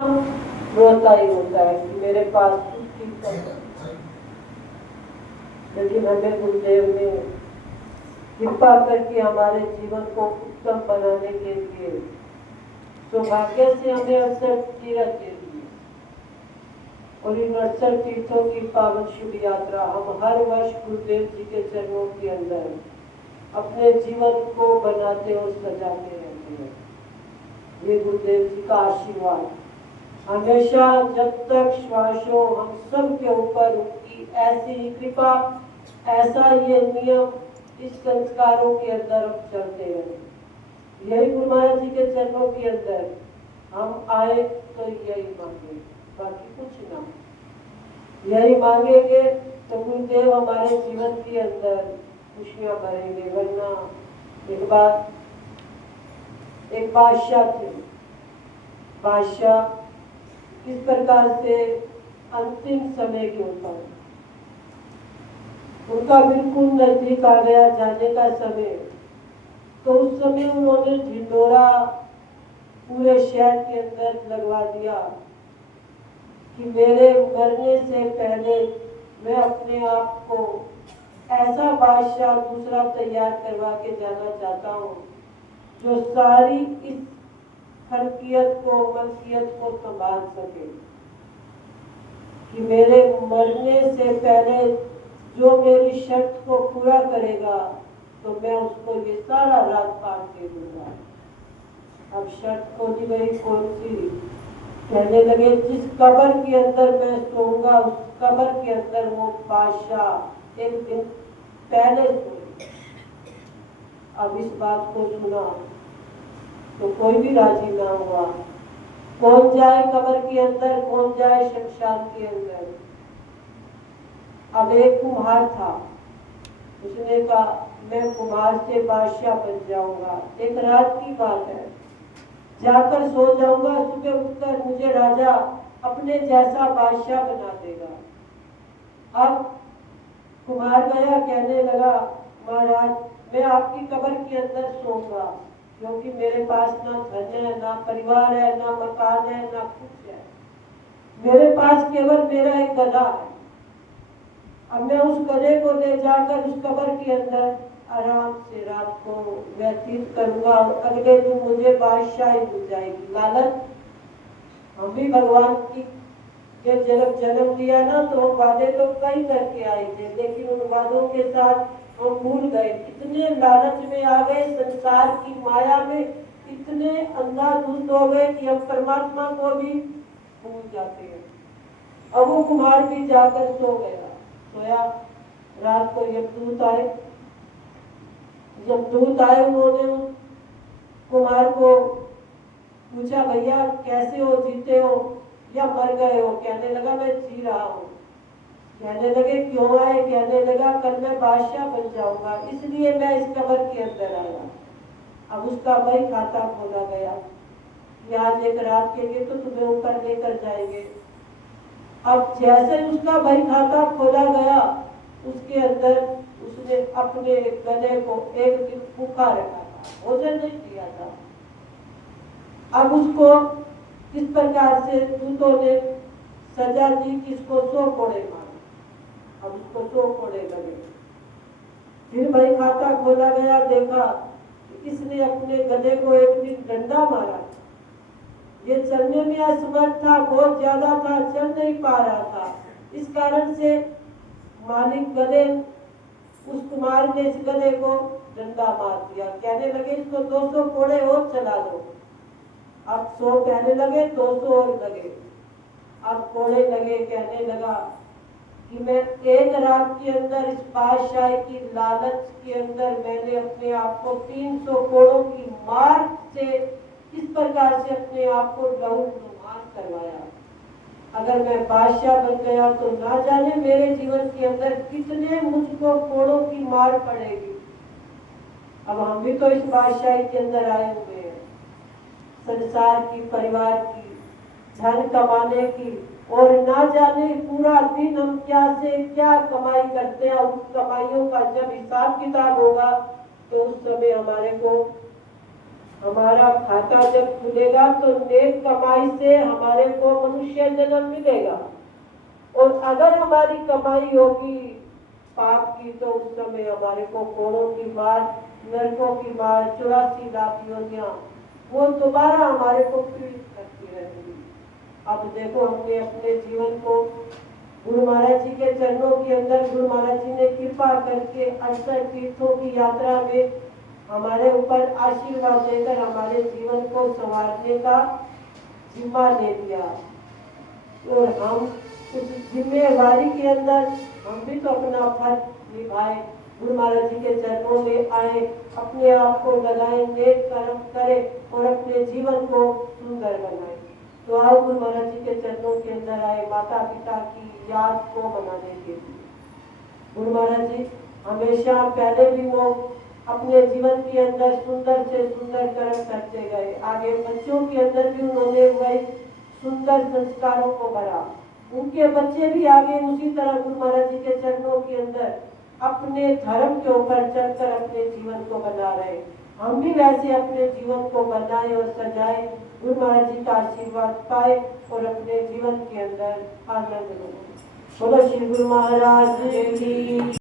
रोता ही होता है कि मेरे पास कुछ ठीक है। लेकिन हमें गुरुदेव ने कृपा करके हमारे जीवन को उत्तम बनाने के लिए सौभाग्य से हमें 68 तीर्थ दे दिए और इन 68 तीर्थों की पावन शुभ यात्रा हम हर वर्ष गुरुदेव जी के चरणों के अंदर अपने जीवन को बनाते और सजाते रहते हैं। ये गुरुदेव जी का आशीर्वाद हमेशा जब तक श्वास हो हम सब के ऊपर उनकी ऐसी ही कृपा, ऐसा ये नियम इस संस्कारों के अंदर हम चलते रहे। यही गुरु महाराज जी के चरणों के अंदर हम आए तो यही मांगे, बाकी कुछ ना। यही मांगेंगे तो गुरुदेव हमारे जीवन के अंदर खुशियां भरेंगे। वरना एक बादशाह थे, बादशाह इस प्रकार से अंतिम समय के ऊपर उनका बिल्कुल नजदीक आ गया जाने का समय। तो उस समय उन्होंने ढिंडोरा पूरे शहर के अंदर लगवा दिया कि मेरे मरने से पहले मैं अपने आप को ऐसा बादशाह दूसरा तैयार करवा के जाना चाहता हूँ जो सारी इस खलकियत को, मलकियत को संभाल सके, कि मेरे मरने से पहले जो मेरी शर्त को पूरा करेगा तो मैं उसको ये सारा राजपाट दे दूंगा। अब शर्त खोजी गई कौन सी? कहने लगे जिस कब्र के अंदर मैं सोऊंगा उस कब्र के अंदर वो बादशाह एक दिन पहले सोए। अब इस बात को सुना तो कोई भी राजी ना हुआ। कौन जाए कब्र के अंदर, कौन जाए शमशान के अंदर? अब एक कुम्हार था, उसने कहा मैं कुम्हार से बादशाह बन जाऊंगा। एक रात की बात है, जाकर सो जाऊंगा, सुबह उठकर मुझे राजा अपने जैसा बादशाह बना देगा। अब कुम्हार गया, कहने लगा महाराज मैं आपकी कब्र के अंदर सोऊंगा क्योंकि मेरे पास ना धन है, ना परिवार है, ना मकान है, ना कुछ है। मेरे पास केवल मेरा एक गधा है। अब मैं उस गधे को ले जाकर उस कब्र के अंदर आराम से रात को व्यतीत करूंगा। अगले दिन मुझे बादशाही मिल जाएगी। लालच, हम भी भगवान की के जन्म दिया ना तो हम वादे तो कई करके आए थे, लेकिन उन वादों के साथ हम भूल गए। इतने लालच में आ गए, संसार की माया में इतने अंधाधुंध हो गए कि हम परमात्मा को भी भूल जाते हैं। अब वो कुमार भी जाकर सो गया। सोया, रात को यमदूत आए। यमदूत आए, उन्होंने कुमार को पूछा भैया कैसे हो, जीते हो या मर गए हो? कहने लगा मैं जी रहा हूँ। कहने लगे क्यों आए? कहने लगा कल मैं बादशाह बन जाऊंगा इसलिए मैं इस कब्र के अंदर आया। अब उसका भाई खाता खोला गया कि आज एक रात के लिए तो तुम्हें ऊपर लेकर जाएंगे। अब जैसे उसका भाई खाता खोला गया उसके अंदर उसने अपने गले को एक दिन भूखा रखा था, भोजन नहीं किया था। अब उसको किस प्रकार से दूतों ने सजा दी कि इसको 100 कोड़े मारे। अब उसको 100 कोड़े लगे। फिर भाई खाता खोला गया, देखा कि इसने अपने गले को एक दिन डंडा मारा। ये चलने में असमर्थ था, बहुत ज्यादा था, चल नहीं पा रहा था। इस कारण से मालिक गले उस कुमार ने इस गले को डंडा मार दिया। कहने लगे इसको 200 कोड़े और चला दो। अब 100 कहने लगे, 200 और लगे। अब कोड़े लगे। कहने लगा कि मैं एक रात के अंदर इस बादशाही की लालच के अंदर मैंने अपने आप को 300 कोड़ों की मार से इस प्रकार से अपने आप को लहूलुहान करवाया। अगर मैं बादशाह बन गया तो ना जाने मेरे जीवन के अंदर कितने मुझको कोड़ों की मार पड़ेगी। अब हम भी तो इस बादशाही के अंदर आए हुए हैं, संसार की, परिवार की, धन कमाने की, और ना जाने पूरा दिन हम क्या से क्या कमाई करते हैं। उस कमाइयों का जब हिसाब किताब होगा तो उस समय हमारा खाता जब खुलेगा तो नेक कमाई से हमारे को मनुष्य जन्म मिलेगा, और अगर हमारी कमाई होगी पाप की तो उस समय हमारे को कोड़ों की मार, नरकों की मार, 84 लाख योनियां वो दोबारा हमारे को पीड़ित करती रहेंगी। अब देखो हमने अपने जीवन को गुरु महाराज जी के चरणों के अंदर, गुरु महाराज जी ने कृपा करके 68 तीर्थों की यात्रा में हमारे ऊपर आशीर्वाद देकर हमारे जीवन को संवारने का जिम्मा ले दिया, और हम उस जिम्मेवारी के अंदर हम भी तो अपना फर्ज निभाए, गुरु महाराज जी के चरणों में आए, अपने आप को लगाए, नेक कर्म करें और अपने जीवन को सुंदर बनाए। तो आओ गुरु महाराज जी के चरणों के अंदर आए माता पिता की याद को मनाने के लिए। गुरु महाराज जी हमेशा पहले भी वो अपने जीवन के अंदर सुंदर से सुंदर कर्म करते गए, आगे बच्चों के अंदर भी उन्होंने वही सुंदर संस्कारों को भरा, उनके बच्चे भी आगे उसी तरह गुरु महाराज जी के चरणों के अंदर अपने धर्म के ऊपर चलकर अपने जीवन को बना रहे। हम भी वैसे अपने जीवन को बनाए और सजाए, गुरु महाराज जी का आशीर्वाद पाए और अपने जीवन के अंदर आनंद लो। बोलो श्री गुरु महाराज जी की।